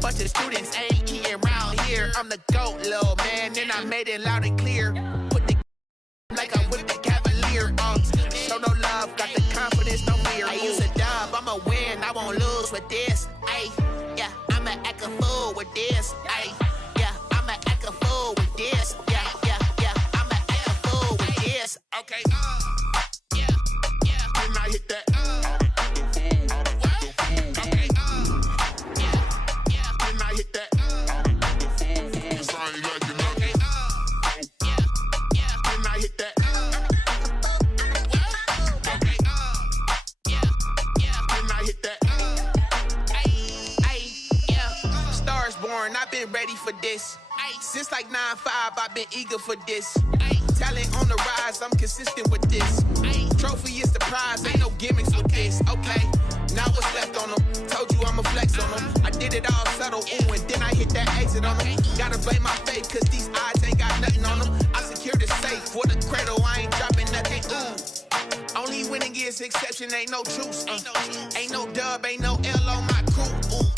Bunch of students ain't eating around here. I'm the GOAT, little man, and I made it loud and clear. Put the like I whipped the Cavalier. Show no love, got the confidence, no fear. I use a dub, I'ma win, I won't lose with this. Ay, yeah, I'ma act a fool with this. Ay, yeah, I'ma act a fool with this. Yeah, yeah, yeah, I'ma act a fool with this. Okay, yeah, yeah, when I hit that. I've been ready for this. Since like 9-5, I've been eager for this. Talent on the rise, I'm consistent with this. Trophy is the prize, ain't no gimmicks with this. Okay, now what's left on them? Told you I'ma flex on them. I did it all subtle, ooh, and then I hit that exit on them. Gotta blame my faith, cause these odds ain't got nothing on them. I secure the safe for the cradle, I ain't dropping nothing, ooh. Only winning is exception, ain't no truce. Ain't no dub, ain't no L on my crew. Ooh.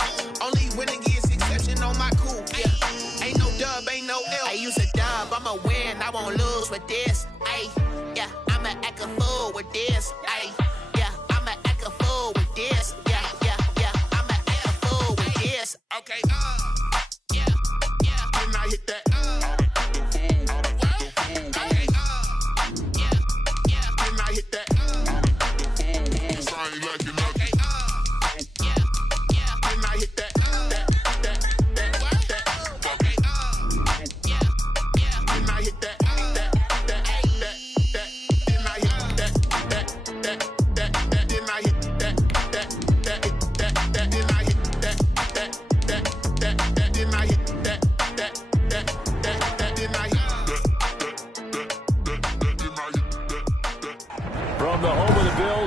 Only winning is exception on my cool. Yeah. Ain't no dub, ain't no L. I use a dub, I'ma win, I won't lose with this. Ay, yeah, I'ma act a fool with this. Ay, yeah, I'ma act a fool with this. Yeah, yeah, yeah, I'ma act a fool with this. Okay, yeah, yeah, when I hit that.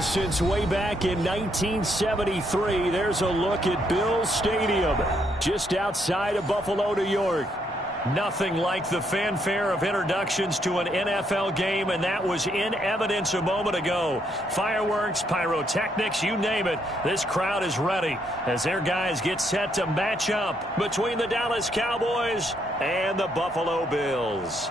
Since way back in 1973, there's a look at Bills Stadium, just outside of Buffalo, New York. Nothing like the fanfare of introductions to an NFL game, and that was in evidence a moment ago. Fireworks, pyrotechnics, you name it. This crowd is ready as their guys get set to match up between the Dallas Cowboys and the Buffalo Bills.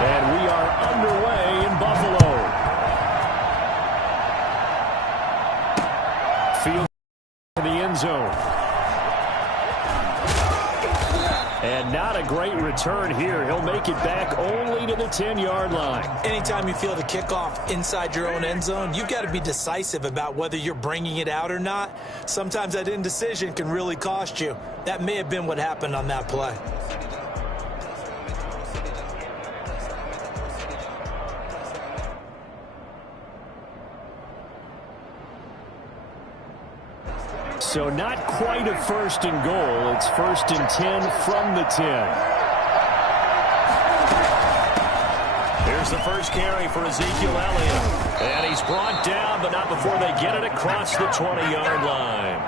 And we are underway in Buffalo. Field in the end zone. And not a great return here. He'll make it back only to the 10-yard line. Anytime you feel the kickoff inside your own end zone, you've got to be decisive about whether you're bringing it out or not. Sometimes that indecision can really cost you. That may have been what happened on that play. So not quite a first and goal. It's 1st and 10 from the 10. Here's the first carry for Ezekiel Elliott. And he's brought down, but not before they get it across the 20-yard line.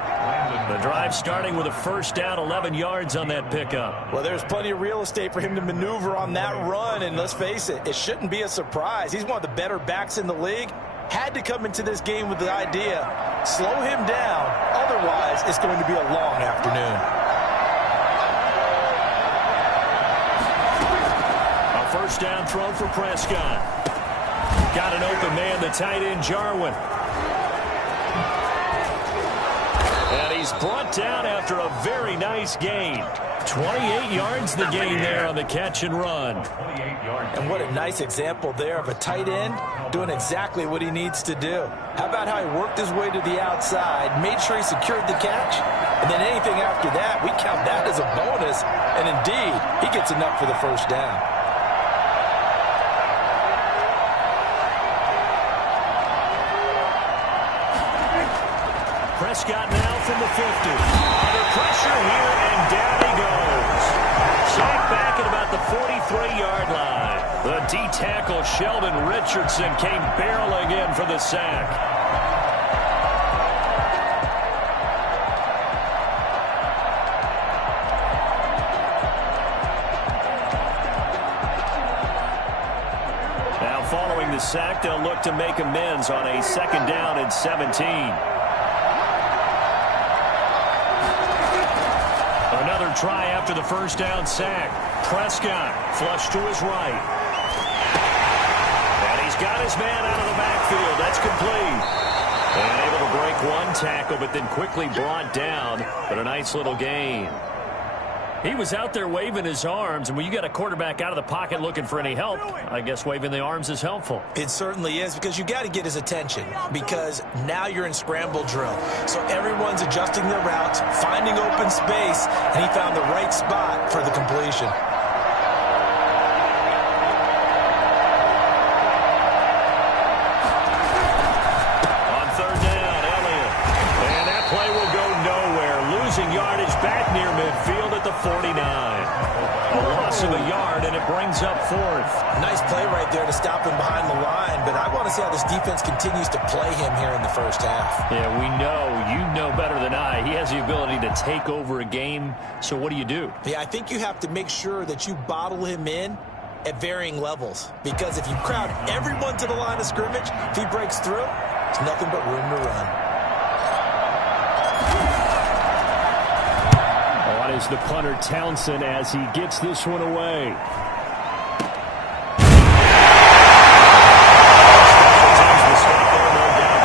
The drive starting with a first down, 11 yards on that pickup. Well, there's plenty of real estate for him to maneuver on that run. And let's face it, it shouldn't be a surprise. He's one of the better backs in the league. Had to come into this game with the idea, slow him down, otherwise it's going to be a long afternoon. A first down throw for Prescott. Got an open man, the tight end Jarwin. And he's brought down after a very nice gain. 28 yards the gain there on the catch and run. And what a nice example there of a tight end doing exactly what he needs to do. How about how he worked his way to the outside, made sure he secured the catch, and then anything after that, we count that as a bonus, and indeed, he gets enough for the first down. Prescott now from the 50. Under pressure here, and down he goes. Sacked back at about the 43-yard line. The D-tackle Sheldon Richardson came barreling in for the sack. Now following the sack, they'll look to make amends on a 2nd down and 17. Another try after the 1st down sack. Prescott flush to his right. And he's got his man out of the backfield. That's complete. And able to break one tackle, but then quickly brought down. But a nice little gain. He was out there waving his arms, and when you got a quarterback out of the pocket looking for any help, I guess waving the arms is helpful. It certainly is, because you got to get his attention, because now you're in scramble drill. So everyone's adjusting their routes, finding open space, and he found the right spot for the completion. On 3rd down, Elliott. And that play will go nowhere. Losing yardage back near midfield at the 49. A loss of a yard, and it brings up 4th. Nice play right there to stop him behind the line, but I want to see how this defense continues to play him here in the 1st half. Yeah, we know. You know better than I. He has the ability to take over a game, so what do you do? Yeah, I think you have to make sure that you bottle him in at varying levels, because if you crowd everyone to the line of scrimmage, if he breaks through, it's nothing but room to run. Is the punter Townsend as he gets this one away.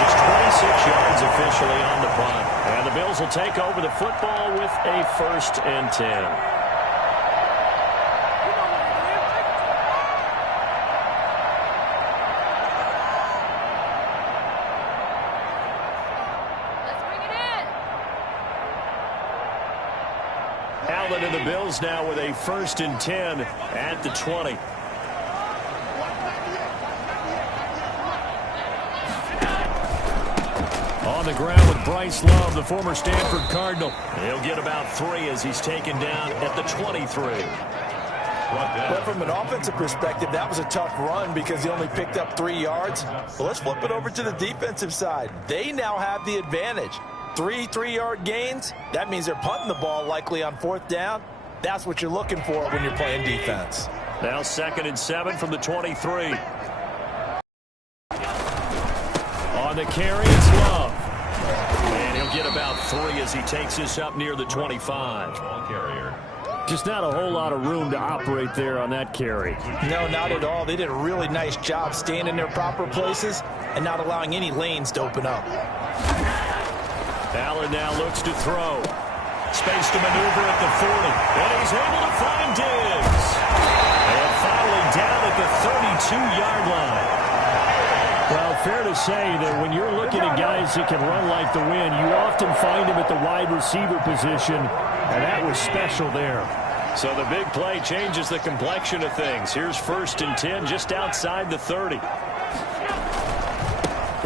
Just 26 yards officially on the punt. And the Bills will take over the football with a 1st and 10. And the Bills now with a 1st and 10 at the 20. On the ground with Bryce Love, the former Stanford Cardinal. He'll get about 3 as he's taken down at the 23. Well, from an offensive perspective, that was a tough run because he only picked up 3 yards. Well, let's flip it over to the defensive side. They now have the advantage. 3 3-yard gains, that means they're punting the ball likely on 4th down. That's what you're looking for when you're playing defense. Now 2nd and 7 from the 23. On the carry, it's Love. And he'll get about 3 as he takes this up near the 25. Just not a whole lot of room to operate there on that carry. No, not at all. They did a really nice job staying in their proper places and not allowing any lanes to open up. Allen now looks to throw. Space to maneuver at the 40. And he's able to find Diggs. And finally down at the 32-yard line. Well, fair to say that when you're looking at guys that can run like the wind, you often find them at the wide receiver position, and that was special there. So the big play changes the complexion of things. Here's 1st and 10 just outside the 30.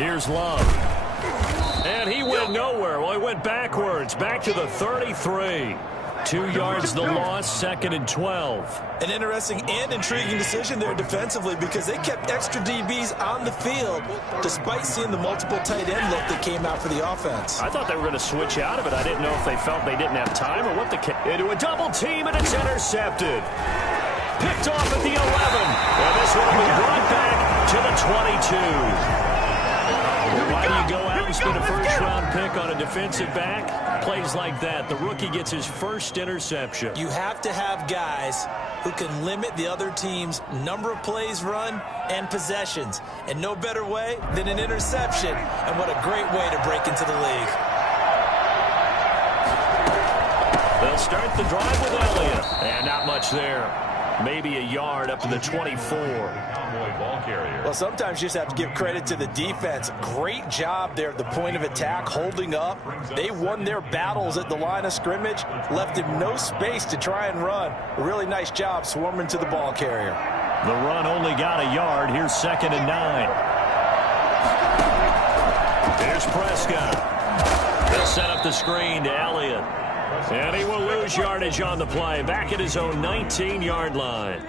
Here's Love. And he went nowhere. Well, he went backwards, back to the 33. 2 yards the loss, 2nd and 12. An interesting and intriguing decision there defensively because they kept extra DBs on the field despite seeing the multiple tight end look that came out for the offense. I thought they were going to switch out of it. I didn't know if they felt they didn't have time or what. Into a double team, and it's intercepted. Picked off at the 11. And this one will be brought back to the 22. Why do you go out and spend a 1st-round pick on a defensive back? Plays like that. The rookie gets his 1st interception. You have to have guys who can limit the other team's number of plays run and possessions. And no better way than an interception. And what a great way to break into the league. They'll start the drive with Elliott. And not much there. Maybe a yard up to the 24. Well, sometimes you just have to give credit to the defense. Great job there at the point of attack, holding up. They won their battles at the line of scrimmage, left him no space to try and run. A really nice job swarming to the ball carrier. The run only got a yard. Here's 2nd and 9. Here's Prescott. They'll set up the screen to Elliott. And he will lose yardage on the play, back at his own 19-yard line.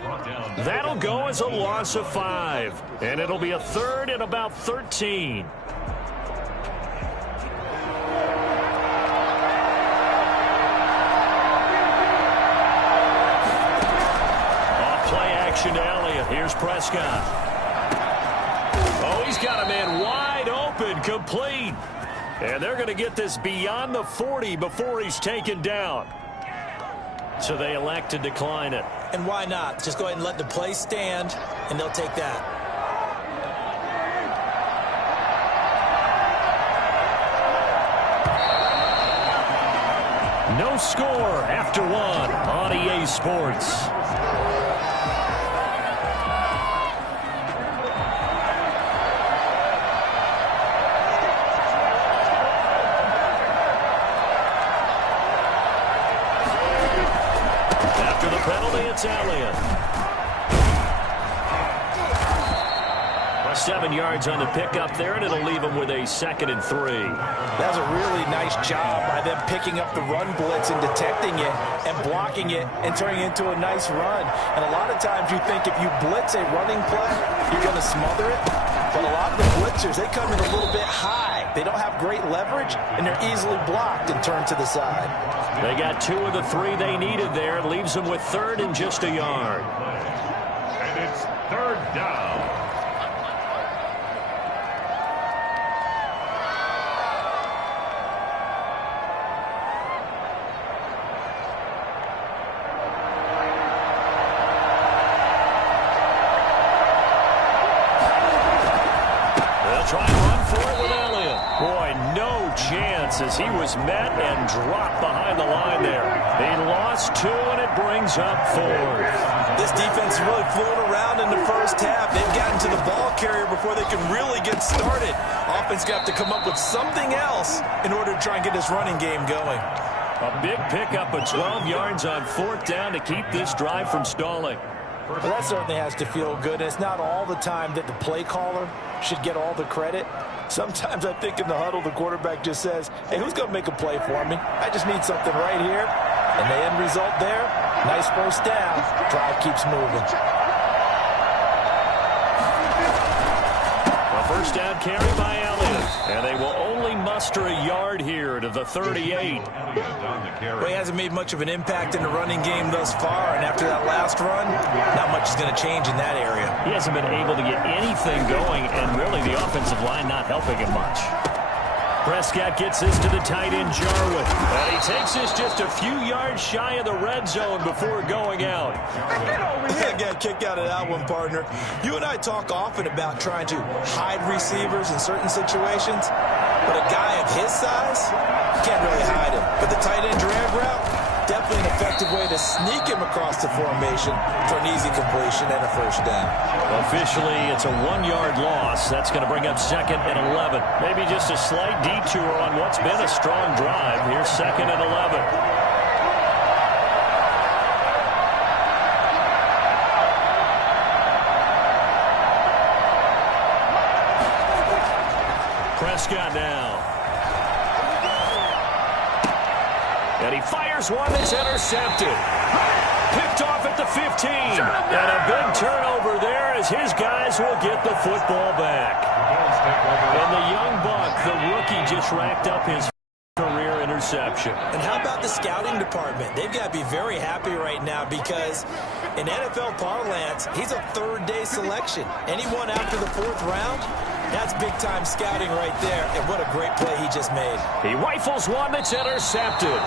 That'll go as a loss of 5. And it'll be a 3rd and about 13. Off play action to Elliott. Here's Prescott. He's got a man wide open, complete. And they're going to get this beyond the 40 before he's taken down. So they elect to decline it. And why not? Just go ahead and let the play stand, and they'll take that. No score after one on EA Sports. After the penalty, it's Elliott. 7 yards on the pickup there, and it'll leave him with a 2nd and 3. That's a really nice job by them picking up the run blitz and detecting it and blocking it and turning it into a nice run. And a lot of times you think if you blitz a running play, you're going to smother it. But a lot of the blitzers, they come in a little bit high. They don't have great leverage, and they're easily blocked and turned to the side. They got 2 of the 3 they needed there. It leaves them with 3rd and just a yard. And it's 3rd down. Try and run for it with Elliott. Boy, no chance as he was met and dropped behind the line there. He lost 2, and it brings up 4th. This defense really flew around in the first half. They've gotten to the ball carrier before they can really get started. Offense got to come up with something else in order to try and get this running game going. A big pickup of 12 yards on 4th down to keep this drive from stalling. Well, that certainly has to feel good. And it's not all the time that the play caller should get all the credit. Sometimes I think in the huddle, the quarterback just says, hey, who's going to make a play for me? I just need something right here. And the end result there, nice first down. Drive keeps moving. A first down carry by Elliott. And they will only muster a yard here to the 38. Well, he hasn't made much of an impact in the running game thus far, and after that last run, not much is going to change in that area. He hasn't been able to get anything going, and really the offensive line not helping him much. Prescott gets this to the tight end, Jarwin. And he takes this just a few yards shy of the red zone before going out. I got a kick out of that one, partner. You and I talk often about trying to hide receivers in certain situations, but a guy of his size, you can't really hide him. But the tight end drag route, definitely an effective way to sneak him across the formation for an easy completion and a first down. Officially, it's a 1-yard loss. That's going to bring up 2nd and 11. Maybe just a slight detour on what's been a strong drive. Here's 2nd and 11. Prescott now. And he fires one that's intercepted. Picked off at the 15. And a big turnover there as his guys will get the football back. And the young buck, the rookie, just racked up his career interception. And how about the scouting department? They've got to be very happy right now because in NFL parlance, he's a third-day selection. Anyone after the 4th round, that's big-time scouting right there. And what a great play he just made. He rifles one that's intercepted.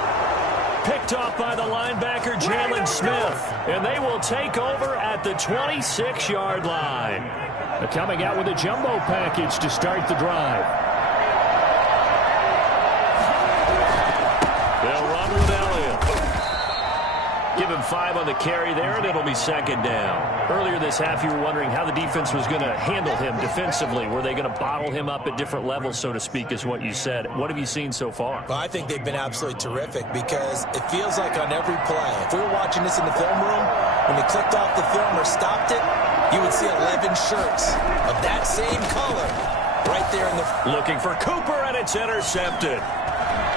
Picked off by the linebacker, Jalen Smith. And they will take over at the 26-yard line. They're coming out with a jumbo package to start the drive. They'll run with Elliott. Give him 5 on the carry there, and it'll be 2nd down. Earlier this half, you were wondering how the defense was going to handle him defensively. Were they going to bottle him up at different levels, so to speak, is what you said. What have you seen so far? Well, I think they've been absolutely terrific because it feels like on every play, if we were watching this in the film room, when he clicked off the film or stopped it, you would see 11 shirts of that same color right there in the... Looking for Cooper, and it's intercepted.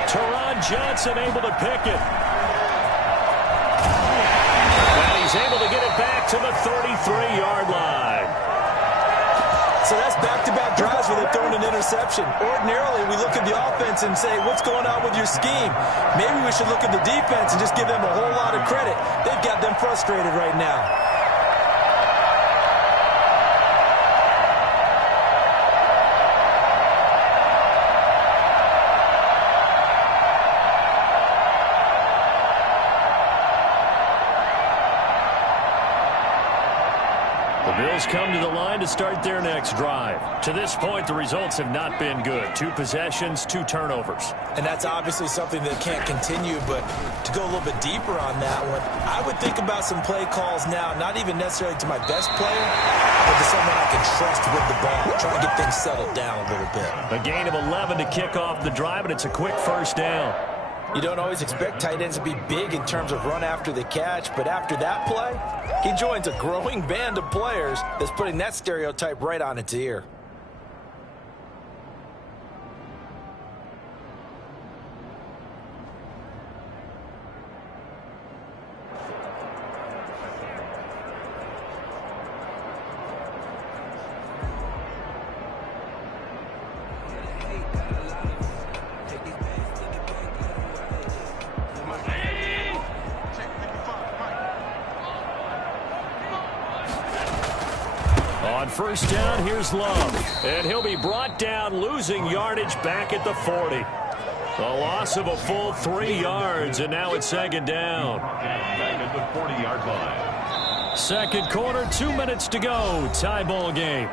Teron Johnson able to pick it. And he's able to get it back to the 33-yard line. So that's back-to-back drives where they've thrown an interception. Ordinarily, we look at the offense and say, what's going on with your scheme? Maybe we should look at the defense and just give them a whole lot of credit. They've got them frustrated right now. Bills come to the line to start their next drive. To this point, the results have not been good. 2 possessions, 2 turnovers. And that's obviously something that can't continue, but to go a little bit deeper on that one, I would think about some play calls now, not even necessarily to my best player, but to someone I can trust with the ball. Try and get things settled down a little bit. A gain of 11 to kick off the drive, and it's a quick first down. You don't always expect tight ends to be big in terms of run after the catch, but after that play, he joins a growing band of players that's putting that stereotype right on its ear. On first down, here's Love. And he'll be brought down, losing yardage back at the 40. A loss of a full 3 yards, and now it's second down. Back at the 40-yard line. Second quarter, 2 minutes to go. Tie ball game.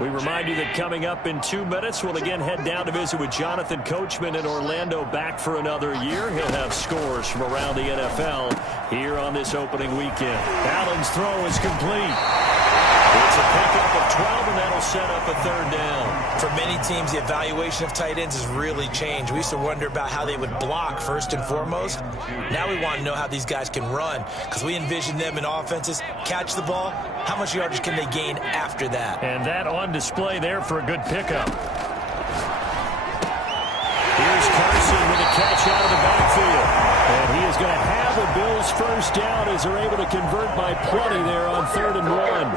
We remind you that coming up in 2 minutes, we'll again head down to visit with Jonathan Coachman in Orlando, back for another year. He'll have scores from around the NFL here on this opening weekend. Allen's throw is complete. It's a pickup of 12, and that'll set up a third down. For many teams, the evaluation of tight ends has really changed. We used to wonder about how they would block first and foremost. Now we want to know how these guys can run, because we envision them in offenses catch the ball. How much yardage can they gain after that? And that on display there for a good pickup. Here's Carson with a catch out of the backfield. And he is going to have the Bills first down as they're able to convert by plenty there on 3rd and 1.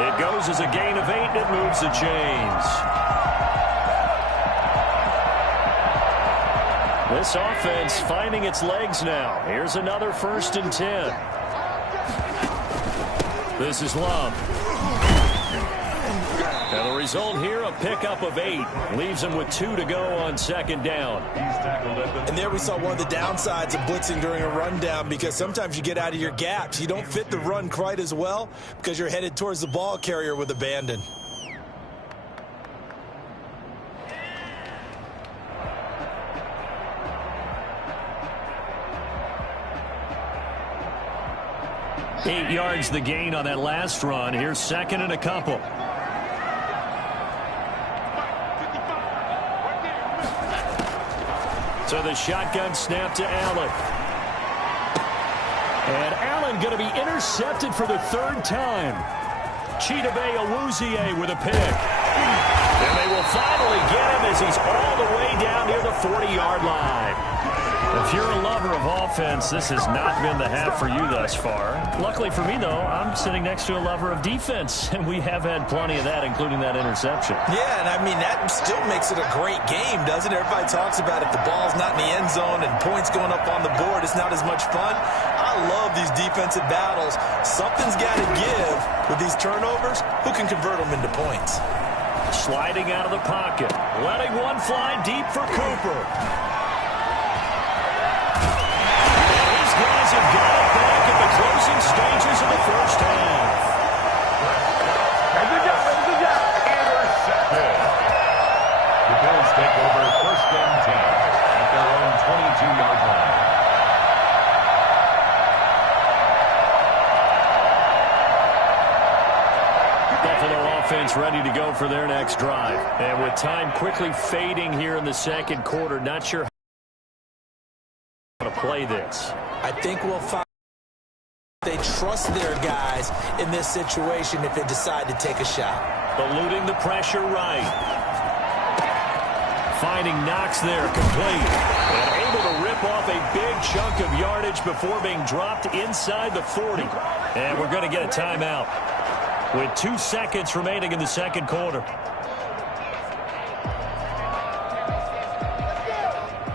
It goes as a gain of 8, and it moves the chains. This offense finding its legs now. Here's another 1st and 10. This is Love. And the result here, a pickup of 8. Leaves him with 2 to go on second down. And there we saw one of the downsides of blitzing during a rundown, because sometimes you get out of your gaps. You don't fit the run quite as well because you're headed towards the ball carrier with abandon. Eight yards the gain on that last run. Here's second and a couple. So the shotgun snap to Allen. And Allen going to be intercepted for the 3rd time. Chidobe Awuzie with a pick. And they will finally get him as he's all the way down near the 40-yard line. If you're a lover of offense, this has not been the half for you thus far. Luckily for me, though, I'm sitting next to a lover of defense, and we have had plenty of that, including that interception. Yeah, and I mean, that still makes it a great game, doesn't it? Everybody talks about if the ball's not in the end zone and points going up on the board, it's not as much fun. I love these defensive battles. Something's got to give with these turnovers. Who can convert them into points? Sliding out of the pocket, letting one fly deep for Cooper. Guys have got it back at the closing stages of the first half. Good job. Intercepted. The Bills take over 1st and 10 at their own 22-yard line. Buffalo offense ready to go for their next drive. And with time quickly fading here in the second quarter, not sure how to play this. I think we'll find they trust their guys in this situation if they decide to take a shot. Eluding the pressure right. Finding Knox there, complete. And able to rip off a big chunk of yardage before being dropped inside the 40. And we're going to get a timeout. with 2 seconds remaining in the second quarter.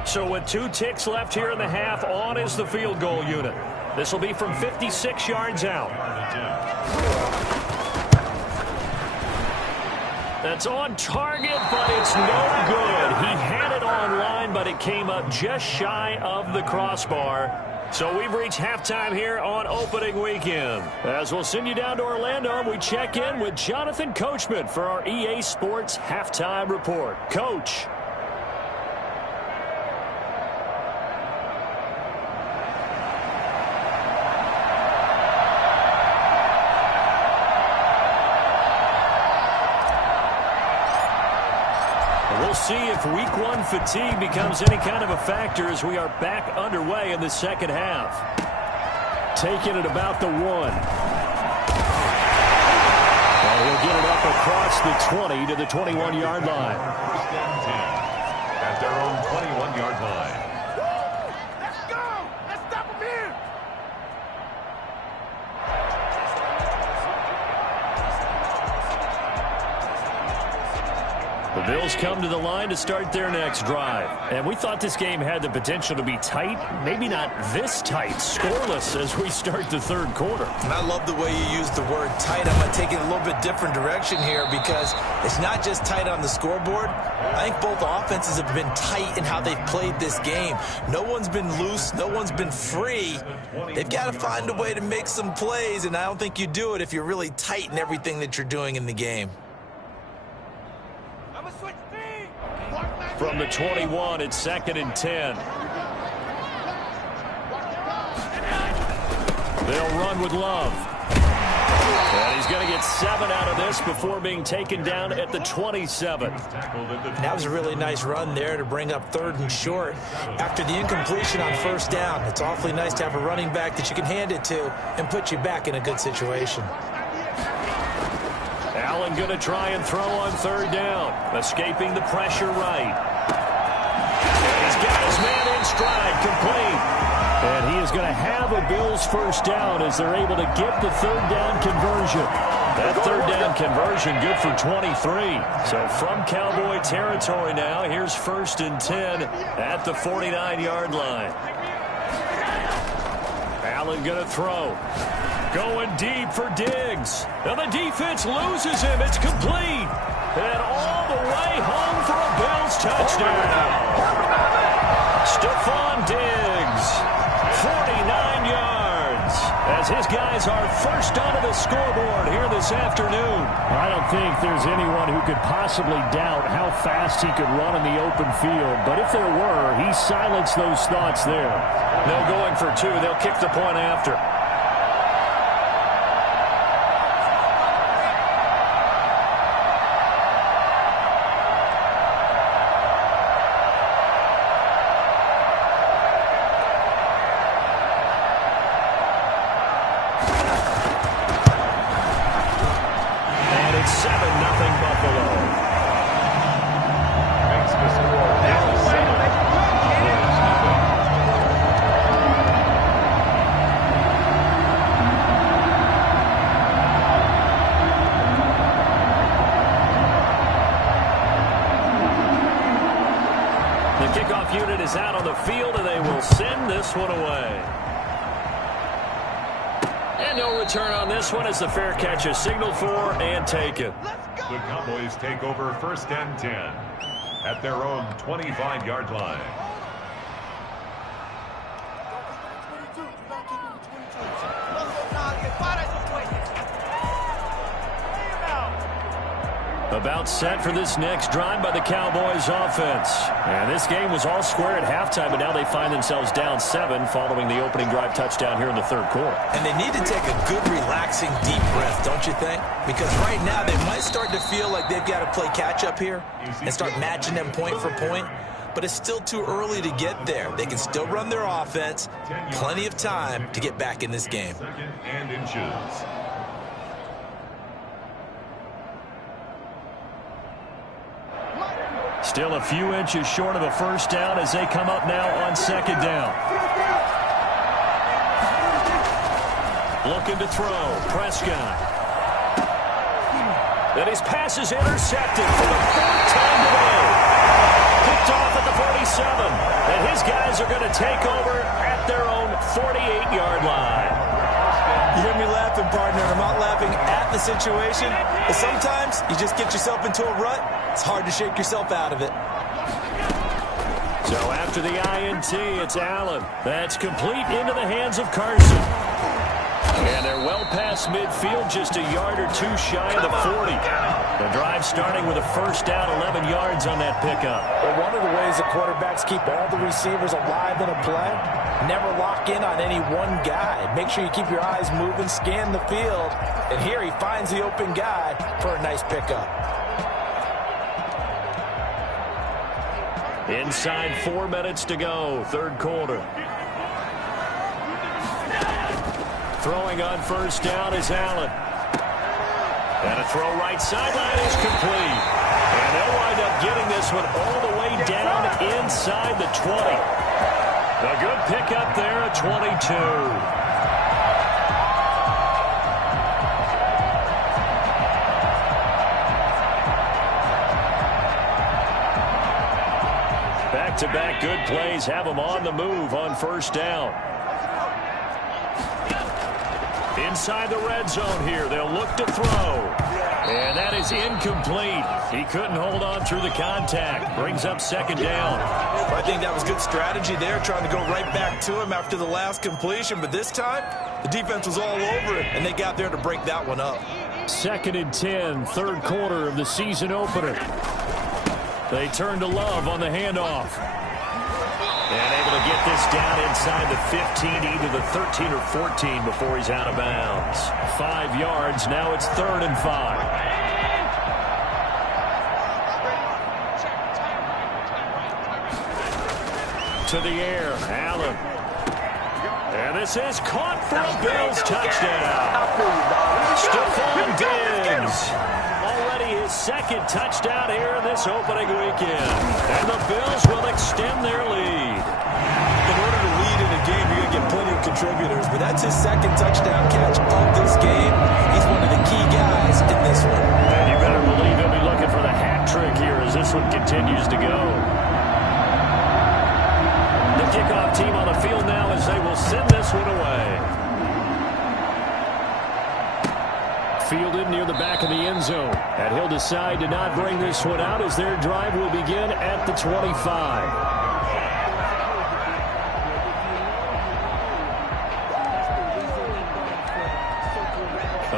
So with 2 ticks left here in the half, on is the field goal unit. This will be from 56 yards out. That's on target, but it's no good. He had it on line, but it came up just shy of the crossbar. So we've reached halftime here on opening weekend. As we'll send you down to Orlando, we check in with Jonathan Coachman for our EA Sports Halftime Report. Coach. We'll see if week 1 fatigue becomes any kind of a factor as we are back underway in the second half. Taking it about the 1. And he'll get it up across the 20 to the 21-yard line. First and 10 at their own 21-yard line. Let's go! Let's stop him here! The Bills come to the line to start their next drive. And we thought this game had the potential to be tight. Maybe not this tight, scoreless as we start the third quarter. And I love the way you use the word tight. I'm going to take it a little bit different direction here because it's not just tight on the scoreboard. I think both offenses have been tight in how they've played this game. No one's been loose. No one's been free. They've got to find a way to make some plays, and I don't think you do it if you're really tight in everything that you're doing in the game. From the 21, it's 2nd and 10. They'll run with Love. And he's going to get 7 out of this before being taken down at the 27. That was a really nice run there to bring up 3rd and short. After the incompletion on 1st down, it's awfully nice to have a running back that you can hand it to and put you back in a good situation. Allen going to try and throw on 3rd down. Escaping the pressure right. He's got his man in stride, complete. And he is going to have a Bills first down as they're able to get the 3rd down conversion. That 3rd down conversion good for 23. So from Cowboy territory now, here's 1st and 10 at the 49-yard line. Allen going to throw. Going deep for Diggs. Now the defense loses him. It's complete. And all the way home for a Bills touchdown. Stephon Diggs, 49 yards, as his guys are first onto the scoreboard here this afternoon. I don't think there's anyone who could possibly doubt how fast he could run in the open field. But if there were, he silenced those thoughts there. No going for 2. They'll kick the point after. Unit is out on the field, and they will send this one away. And no return on this one as the fair catch is signaled for and taken. The Cowboys take over 1st and 10 at their own 25-yard line. About set for this next drive by the Cowboys offense. And this game was all square at halftime, but now they find themselves down 7 following the opening drive touchdown here in the third quarter. And they need to take a good, relaxing, deep breath, don't you think? Because right now they might start to feel like they've got to play catch-up here and start matching them point for point. But it's still too early to get there. They can still run their offense. Plenty of time to get back in this game. 2nd and inches. Still a few inches short of a first down as they come up now on 2nd down. Looking to throw. Prescott. And his pass is intercepted for the fourth time today. Picked off at the 47. And his guys are going to take over at their own 48-yard line. You hear me laughing, partner. I'm not laughing at the situation. But sometimes you just get yourself into a rut. It's hard to shake yourself out of it. So after the INT, it's Allen. That's complete into the hands of Carson. And they're well past midfield, just a yard or two shy of the 40. The drive starting with a first down, 11 yards on that pickup. Well, one of the ways the quarterbacks keep all the receivers alive in a play, never lock in on any one guy. Make sure you keep your eyes moving, scan the field. And here he finds the open guy for a nice pickup. Inside 4 minutes to go, third quarter. Throwing on first down is Allen. And a throw right sideline is complete. And they'll wind up getting this one all the way down inside the 20. A good pickup there at 22. Back-to-back good plays have them on the move on first down. Inside the red zone here, they'll look to throw. And that is incomplete. He couldn't hold on through the contact. Brings up second down. I think that was good strategy there, trying to go right back to him after the last completion. But this time, the defense was all over it, and they got there to break that one up. 2nd and 10, third quarter of the season opener. They turn to Love on the handoff. And able to get this down inside the 15, either the 13 or 14 before he's out of bounds. 5 yards, now it's 3rd and 5. To the air, Allen. And this is caught for a Bills touchdown. Stephon Diggs. Already his 2nd touchdown here in this opening weekend. And the Bills will extend their lead. In order to lead in a game, you're going to get plenty of contributors. But that's his 2nd touchdown catch of this game. He's one of the key guys in this one. And you better believe he'll be looking for the hat trick here as this one continues to go. The kickoff team on the field now as they will send this one away. Fielded near the back of the end zone. And he'll decide to not bring this one out as their drive will begin at the 25.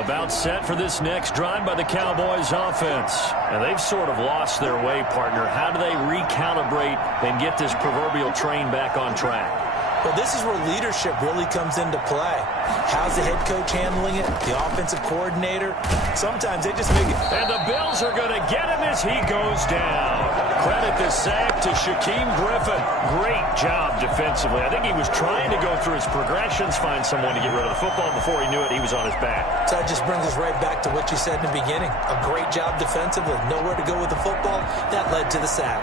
About set for this next drive by the Cowboys offense. And they've sort of lost their way, partner. How do they recalibrate and get this proverbial train back on track? Well, this is where leadership really comes into play. How's the head coach handling it? The offensive coordinator? Sometimes they just make it. And the Bills are going to get him as he goes down. Credit the sack to Shaquem Griffin. Great job defensively. I think he was trying to go through his progressions, find someone to get rid of the football. Before he knew it, he was on his back. So that just brings us right back to what you said in the beginning. A great job defensively. Nowhere to go with the football. That led to the sack.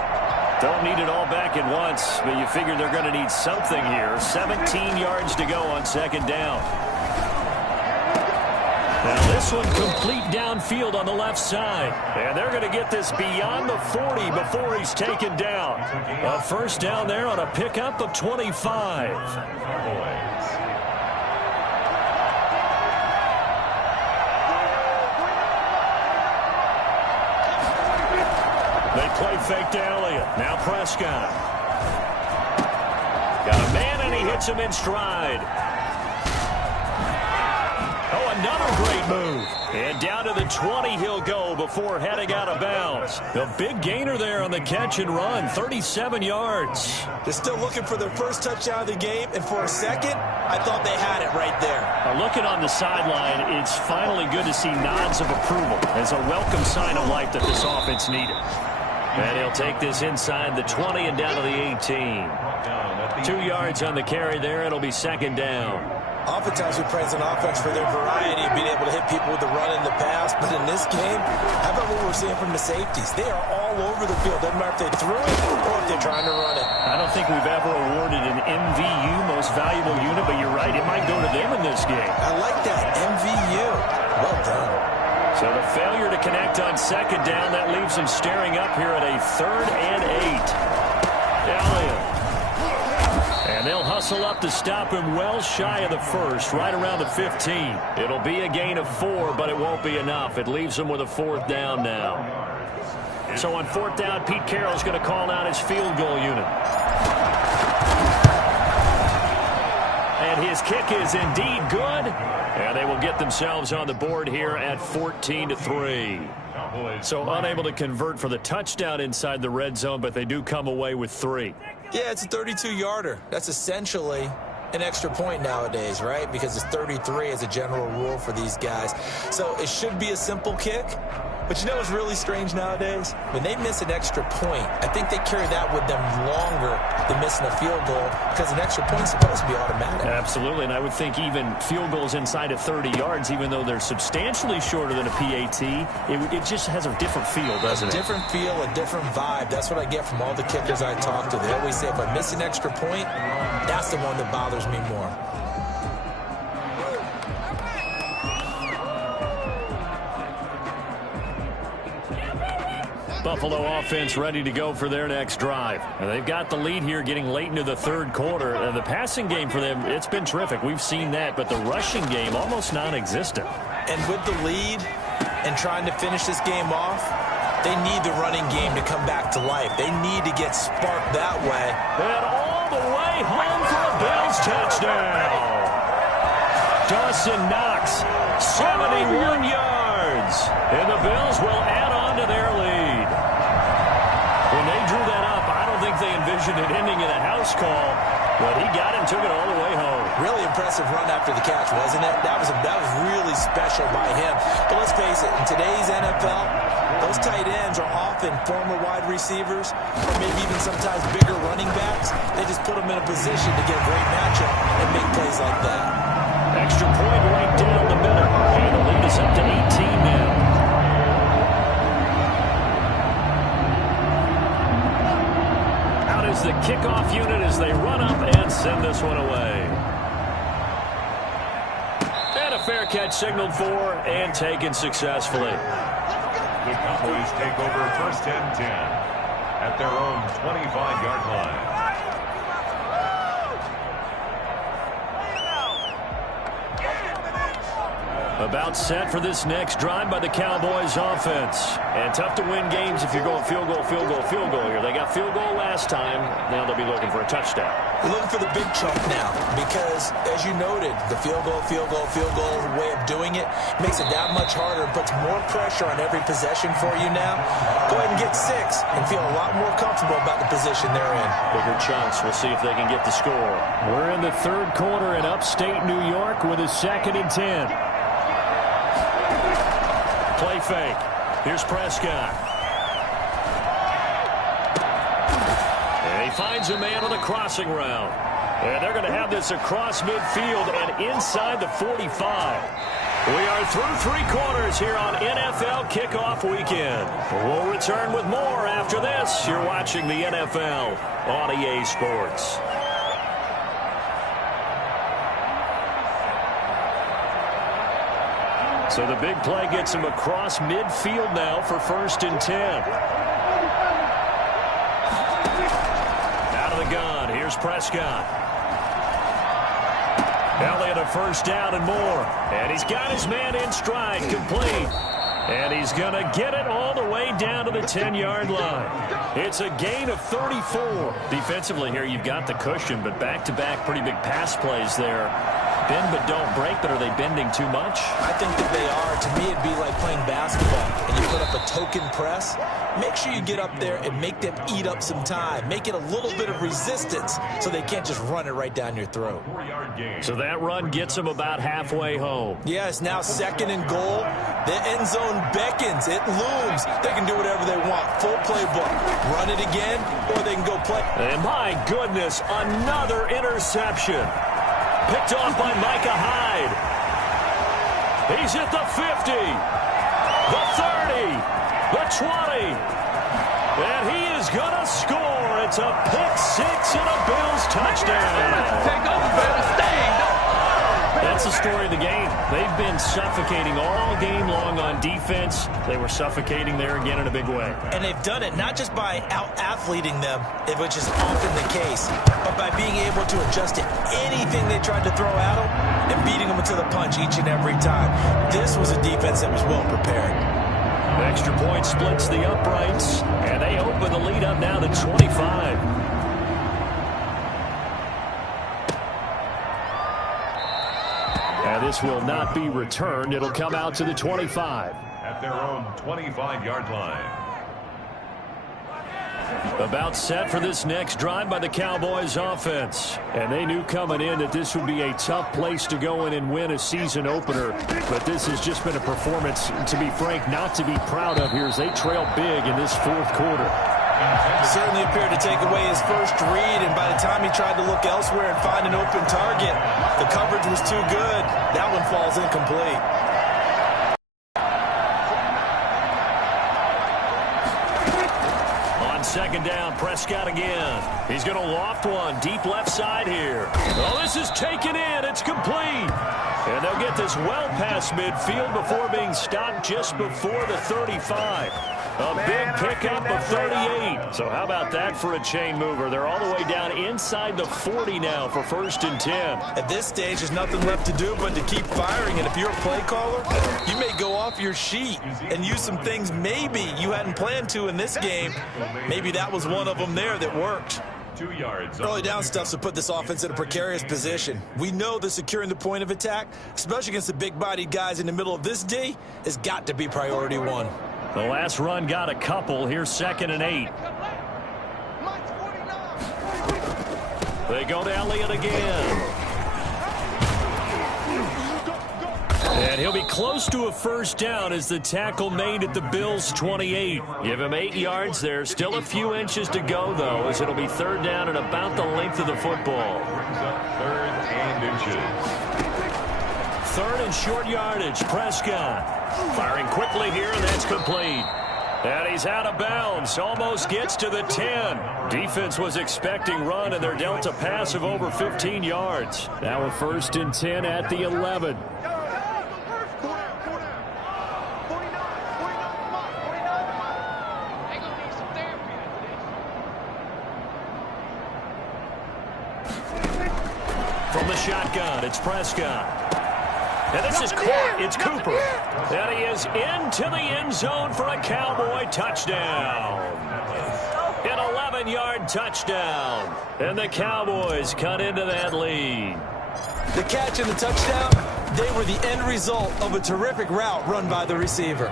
Don't need it all back at once, but you figure they're going to need something here. 17 yards to go on 2nd down. Now this one complete downfield on the left side. And they're going to get this beyond the 40 before he's taken down. A first down there on a pickup of 25. They play fake to Elliott. Now Prescott. Got a man, and he hits him in stride. Oh, another great move. And down to the 20 he'll go before heading out of bounds. The big gainer there on the catch and run, 37 yards. They're still looking for their first touchdown of the game, and for a second, I thought they had it right there. Looking on the sideline, it's finally good to see nods of approval as a welcome sign of life that this offense needed. And he'll take this inside the 20 and down to the 18. 2 yards on the carry there. It'll be 2nd down. Oftentimes we praise an offense for their variety of being able to hit people with the run and the pass. But in this game, how about what we're seeing from the safeties? They are all over the field. Doesn't matter if they threw it or if they're trying to run it. I don't think we've ever awarded an MVU, most valuable unit, but you're right. It might go to them in this game. I like that. MVU. Well done. So the failure to connect on second down, that leaves them staring up here at a 3rd and 8. Elliott. And they'll hustle up to stop him well shy of the first, right around the 15. It'll be a gain of 4, but it won't be enough. It leaves them with a 4th down now. So on 4th down, Pete Carroll's going to call out his field goal unit. And his kick is indeed good. And they will get themselves on the board here at 14-3. So unable to convert for the touchdown inside the red zone, but they do come away with 3. Yeah, it's a 32-yarder. That's essentially an extra point nowadays, right? Because it's 33 as a general rule for these guys. So it should be a simple kick. But you know what's really strange nowadays? When they miss an extra point, I think they carry that with them longer than missing a field goal because an extra point is supposed to be automatic. Absolutely, and I would think even field goals inside of 30 yards, even though they're substantially shorter than a PAT, it just has a different feel, doesn't it? A different feel, a different vibe. That's what I get from all the kickers I talk to. They always say if I miss an extra point, that's the one that bothers me more. Buffalo offense ready to go for their next drive. And they've got the lead here getting late into the 3rd quarter. The passing game for them, it's been terrific. We've seen that, but the rushing game almost non-existent. And with the lead and trying to finish this game off, they need the running game to come back to life. They need to get sparked that way. And all the way home for a Bills touchdown. Dawson Knox, 71 yards. And the Bills will add on to their lead. When they drew that up, I don't think they envisioned it ending in a house call, but he got it and took it all the way home. Really impressive run after the catch, wasn't it? That was really special by him. But let's face it, in today's NFL, those tight ends are often former wide receivers or maybe even sometimes bigger running backs. They just put them in a position to get a great matchup and make plays like that. Extra point right down the middle. And the lead is up to 18 now. The kickoff unit as they run up and send this one away. And a fair catch signaled for and taken successfully. The Cowboys take over 1st and 10 at their own 25-yard line. About set for this next drive by the Cowboys offense. And tough to win games if you're going field goal, field goal, field goal here. They got field goal last time. Now they'll be looking for a touchdown. They're looking for the big chunk now because, as you noted, the field goal way of doing it makes it that much harder and puts more pressure on every possession for you now. Go ahead and get 6 and feel a lot more comfortable about the position they're in. Bigger chunks. We'll see if they can get the score. We're in the 3rd quarter in upstate New York with a 2nd and 10. Play fake. Here's Prescott. And he finds a man on the crossing route. And they're going to have this across midfield and inside the 45. We are through 3 quarters here on NFL Kickoff Weekend. We'll return with more after this. You're watching the NFL on EA Sports. So the big play gets him across midfield now for 1st and 10. Out of the gun. Here's Prescott. Elliott a 1st down and more. And he's got his man in stride, complete. And he's going to get it all the way down to the 10-yard line. It's a gain of 34. Defensively here, you've got the cushion, but back-to-back pretty big pass plays there. Bend but don't break, but are they bending too much? I think that they are. To me, it'd be like playing basketball, and you put up a token press. Make sure you get up there and make them eat up some time. Make it a little bit of resistance so they can't just run it right down your throat. So that run gets them about halfway home. Yeah, it's now 2nd and goal. The end zone beckons. It looms. They can do whatever they want. Full playbook. Run it again, or they can go play. And my goodness, another interception. Picked off by Micah Hyde. He's at the 50, the 30, the 20, and he is going to score. It's a pick 6 and a Bills touchdown. Take over, baby. Stay. That's the story of the game. They've been suffocating all game long on defense. They were suffocating there again in a big way. And they've done it not just by out-athleting them, which is often the case, but by being able to adjust to anything they tried to throw at them and beating them to the punch each and every time. This was a defense that was well prepared. The extra point splits the uprights, and they open the lead up now to 25. And this will not be returned. It'll come out to the 25. At their own 25-yard line. About set for this next drive by the Cowboys offense. And they knew coming in that this would be a tough place to go in and win a season opener. But this has just been a performance, to be frank, not to be proud of here as they trail big in this fourth quarter. Certainly appeared to take away his first read, and by the time he tried to look elsewhere and find an open target, the coverage was too good. That one falls incomplete. On second down, Prescott again. He's going to loft one deep left side here. Oh, this is taken in. It's complete. And they'll get this well past midfield before being stopped just before the 35. A big pickup of 38. So how about that for a chain mover? They're all the way down inside the 40 now for 1st and 10. At this stage, there's nothing left to do but to keep firing. And if you're a play caller, you may go off your sheet and use some things maybe you hadn't planned to in this game. Maybe that was one of them there that worked. 2 yards. Early down stuff to put this offense in a precarious position. We know that securing the point of attack, especially against the big-bodied guys in the middle of this D, has got to be priority one. The last run got a couple. Here's 2nd and 8. They go to Elliott again. And he'll be close to a first down as the tackle made at the Bills' 28. Give him 8 yards there. Still a few inches to go, though, as it'll be 3rd down and about the length of the football. Brings up 3rd and inches. 3rd and short yardage. Prescott firing quickly here, and that's complete. And he's out of bounds. Almost gets to the 10. Defense was expecting run, and they're dealt a pass of over 15 yards. Now a 1st and 10 at the 11. From the shotgun, it's Prescott. And this is caught. It's Cooper. And he is into the end zone for a Cowboy touchdown. An 11-yard touchdown. And the Cowboys cut into that lead. The catch and the touchdown, they were the end result of a terrific route run by the receiver.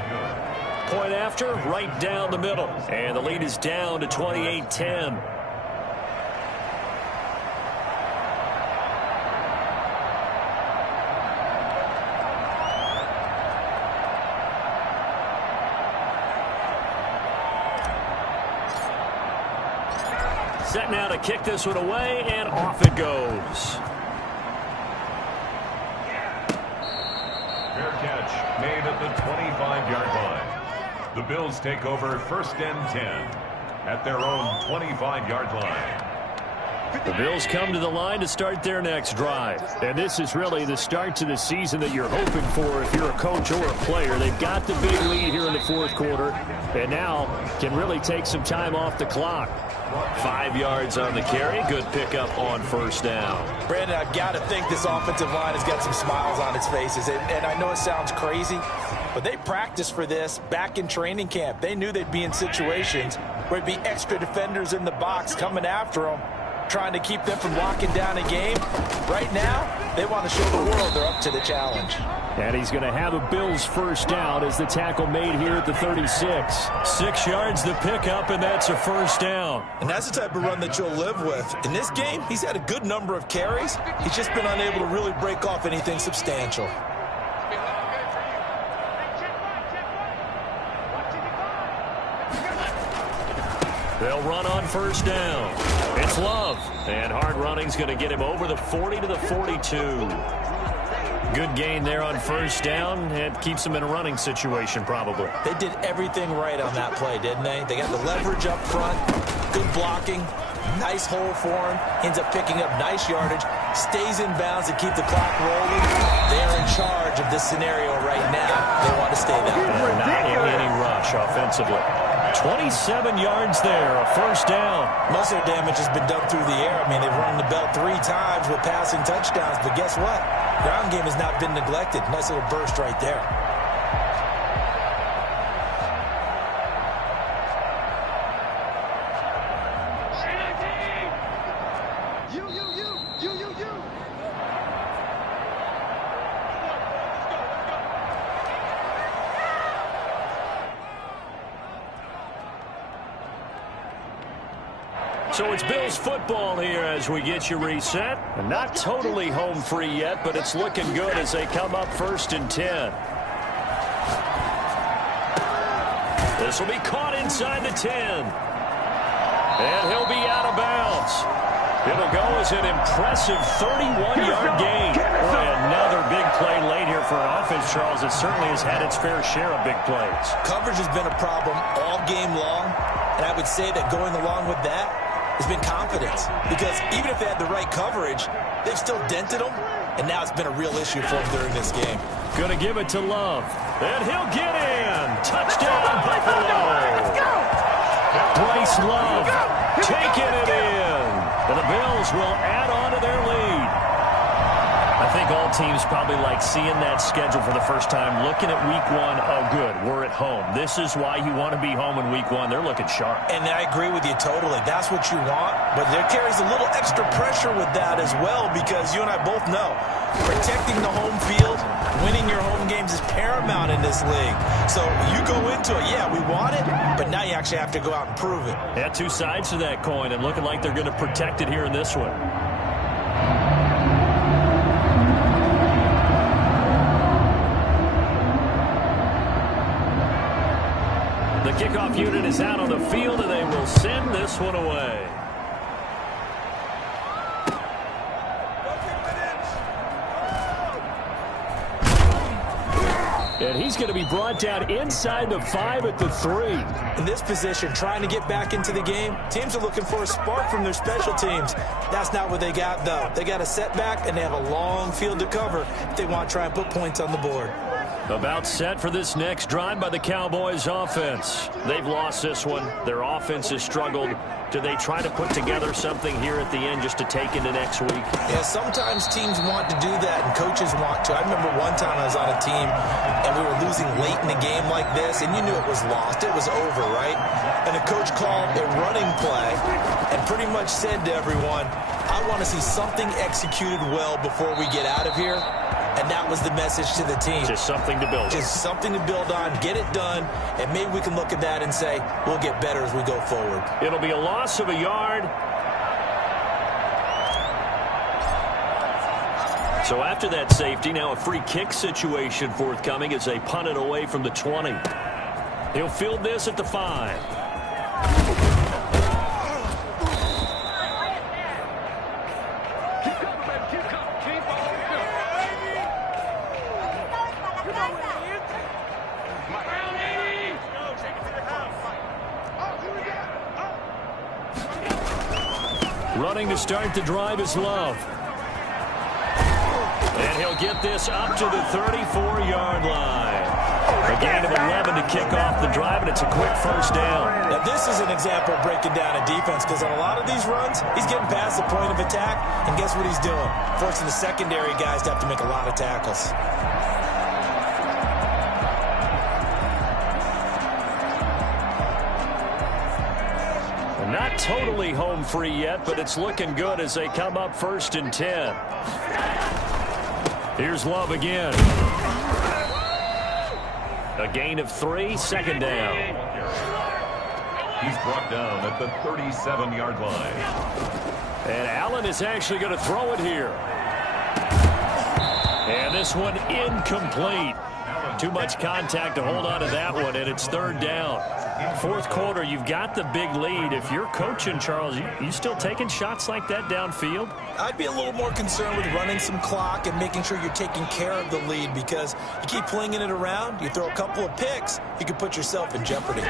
Point after, right down the middle. And the lead is down to 28-10. Set now to kick this one away, and off it goes. Fair catch made at the 25-yard line. The Bills take over 1st and 10 at their own 25-yard line. The Bills come to the line to start their next drive. And this is really the start to the season that you're hoping for if you're a coach or a player. They've got the big lead here in the fourth quarter, and now can really take some time off the clock. 5 yards on the carry. Good pickup on 1st down. Brandon, I've got to think this offensive line has got some smiles on its faces. And I know it sounds crazy, but they practiced for this back in training camp. They knew they'd be in situations where it'd be extra defenders in the box coming after them, trying to keep them from locking down a game. Right now, they want to show the world they're up to the challenge. And he's going to have a Bills 1st down as the tackle made here at the 36. 6 yards the pickup, and that's a 1st down. And that's the type of run that you'll live with. In this game, he's had a good number of carries. He's just been unable to really break off anything substantial. They'll run on 1st down. It's Love. And hard running's going to get him over the 40 to the 42. Good gain there on 1st down. It keeps them in a running situation, probably. They did everything right on that play, didn't they? They got the leverage up front, good blocking, nice hole for him, ends up picking up nice yardage, stays in bounds to keep the clock rolling. They're in charge of this scenario right now. They want to stay that way. Not in any rush offensively. 27 yards there, a first down. Most of their damage has been done through the air. I mean, they've run the bell 3 times with passing touchdowns, but guess what? Ground game has not been neglected. Nice little burst right there. So it's Bills football here as we get you reset. And not totally home free yet, but it's looking good as they come up 1st and 10. This will be caught inside the 10. And he'll be out of bounds. It'll go as an impressive 31-yard gain. Boy, another big play late here for an offense, Charles. It certainly has had its fair share of big plays. Coverage has been a problem all game long, and I would say that going along with that has been confidence, because even if they had the right coverage, they've still dented them, and now it's been a real issue for them during this game. Going to give it to Love, and he'll get in. Touchdown, Buffalo. Bryce Love taking it in, and the Bills will add on to their lead. I think all teams probably like seeing that schedule for the first time, looking at week 1. Oh, good, we're at home. This is why you want to be home in week 1. They're looking sharp. And I agree with you totally. That's what you want, but there carries a little extra pressure with that as well, because you and I both know protecting the home field, winning your home games is paramount in this league. So you go into it, yeah, we want it, but now you actually have to go out and prove it. Yeah, 2 sides to that coin, and looking like they're going to protect it here in this one. The kickoff unit is out on the field, and they will send this one away. And he's going to be brought down inside the 5 at the 3. In this position, trying to get back into the game, teams are looking for a spark from their special teams. That's not what they got, though. They got a setback, and they have a long field to cover if they want to try and put points on the board. About set for this next drive by the Cowboys offense. They've lost this one. Their offense has struggled. Do they try to put together something here at the end just to take into next week? Yeah, sometimes teams want to do that and coaches want to. I remember one time I was on a team and we were losing late in a game like this, and you knew it was lost. It was over, right? And the coach called a running play and pretty much said to everyone, I want to see something executed well before we get out of here. And that was the message to the team. Just something to build on. Just something to build on, get it done, and maybe we can look at that and say, we'll get better as we go forward. It'll be a loss of a yard. So after that safety, now a free kick situation forthcoming as they punt it away from the 20. He'll field this at the 5. Running to start the drive is Love. And he'll get this up to the 34-yard line. A gain of 11 to kick off the drive, and it's a quick first down. Now, this is an example of breaking down a defense, because on a lot of these runs, he's getting past the point of attack, and guess what he's doing? Forcing the secondary guys to have to make a lot of tackles. Not totally home free yet, but it's looking good as they come up 1st and 10. Here's Love again. A gain of 3, second down. He's brought down at the 37-yard line. And Allen is actually going to throw it here. And this one incomplete. Too much contact to hold on to that one, and it's 3rd down. 4th quarter, you've got the big lead. If you're coaching, Charles, you still taking shots like that downfield? I'd be a little more concerned with running some clock and making sure you're taking care of the lead, because you keep flinging it around, you throw a couple of picks, you could put yourself in jeopardy.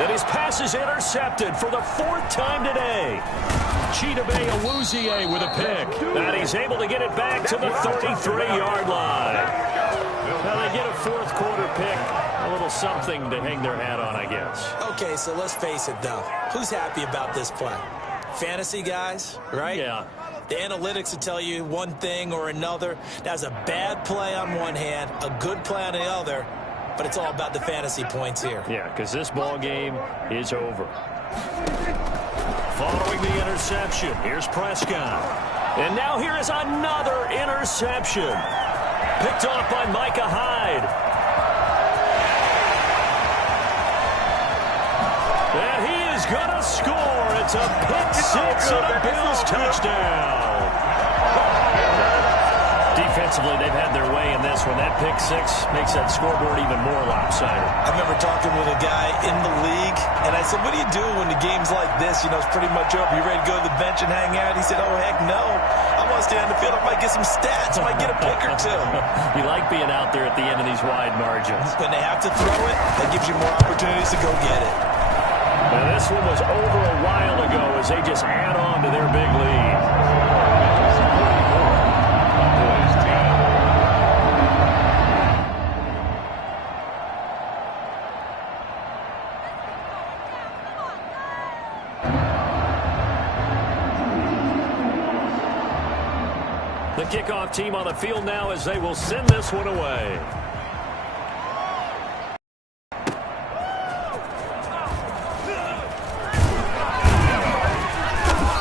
And his pass is intercepted for the fourth time today. Chidobe Awuzie with a pick. And he's able to get it back to the 33-yard line. Now they get a fourth quarter pick. A little something to hang their hat on, I guess. Okay, so let's face it, though. Who's happy about this play? Fantasy guys, right? Yeah. The analytics will tell you one thing or another. That's a bad play on one hand, a good play on the other, but it's all about the fantasy points here. Yeah, because this ball game is over. Following the interception, here's Prescott. And now here is another interception. Picked off by Micah Hyde. And he is going to score. It's a pick six and a Bills touchdown. Defensively, they've had their way in this one. That pick six makes that scoreboard even more lopsided. I remember talking with a guy in the league, and I said, what do you do when the game's like this? You know, it's pretty much over. You ready to go to the bench and hang out? He said, oh, heck no. I want to stay on the field. I might get some stats. I might get a pick or two. You like being out there at the end of these wide margins. When they have to throw it, that gives you more opportunities to go get it. Now, this one was over a while ago as they just add on to their big lead. The kickoff team on the field now as they will send this one away.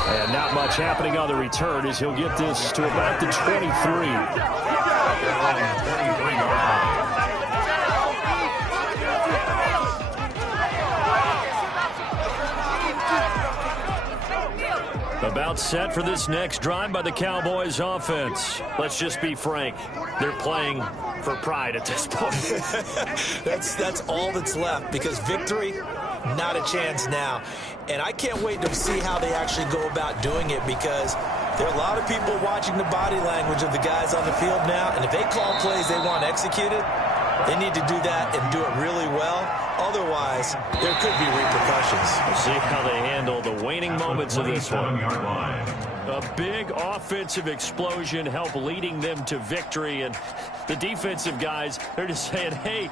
And not much happening on the return as he'll get this to about the 23. About set for this next drive by the Cowboys offense. Let's just be frank. They're playing for pride at this point. That's all that's left because victory, not a chance now. And I can't wait to see how they actually go about doing it because there are a lot of people watching the body language of the guys on the field now. And if they call plays they want executed, they need to do that and do it really well. Otherwise, there could be repercussions. We'll see how they handle the waning moments of this one. A big offensive explosion helped leading them to victory. And the defensive guys, they're just saying, hey,